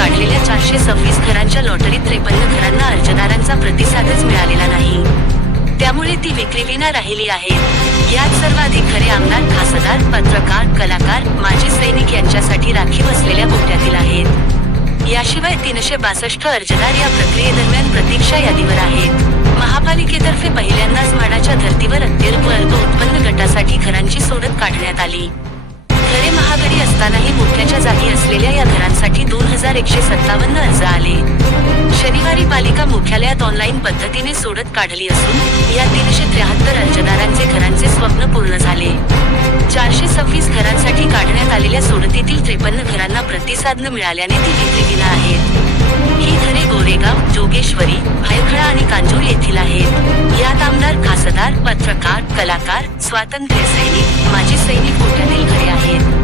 काढलेल्या चारशे सव्वीस घरांच्या लॉटरीत त्रेपन्न घरांना अर्जदारांचा प्रतिसादच मिळालेला नाही. त्यामुळे ती विक्रीविना राहिली आहेत यात सर्वाधिक घरे आमदार खासदार पत्रकार कलाकार माजी सैनिक यांच्यासाठी राखीव असलेल्या गोट्यातील आहेत. याशिवाय तीनशे बासष्ट अर्जदार या प्रक्रियेदरम्यान प्रतीक्षा यादीवर आहेत. महापालिकेतर्फे पहिल्यांदाच माडाच्या धर्तीवर अत्यल्प अल्प उत्पन्न गटासाठी घरांची सोडत काढण्यात आली. घरे महागडी असतानाही मोठ्याच्या जागी असलेल्या या घरांसाठी दोन एकशे सत्तावन्न अर्ज आले. शनिवारी पालिका मुख्यालयात ऑनलाईन पद्धतीने सोडत काढली असून या तीनशे त्र्याहत्तर अर्जदारांचे घरांचे स्वप्न पूर्ण झाले. चारशे सव्वीस घरांसाठी काढण्यात आलेल्या सोडतीतील त्रेपन्न घरांना प्रतिसाद न मिळाल्याने ती विक्रीविना आहेत. ही घरे गोरेगाव जोगेश्वरी भायखळा आणि कांजूर येथील आहेत. यात आमदार खासदार पत्रकार कलाकार स्वातंत्र्य सैनिक माजी सैनिक कोट्यातील घरे आहेत.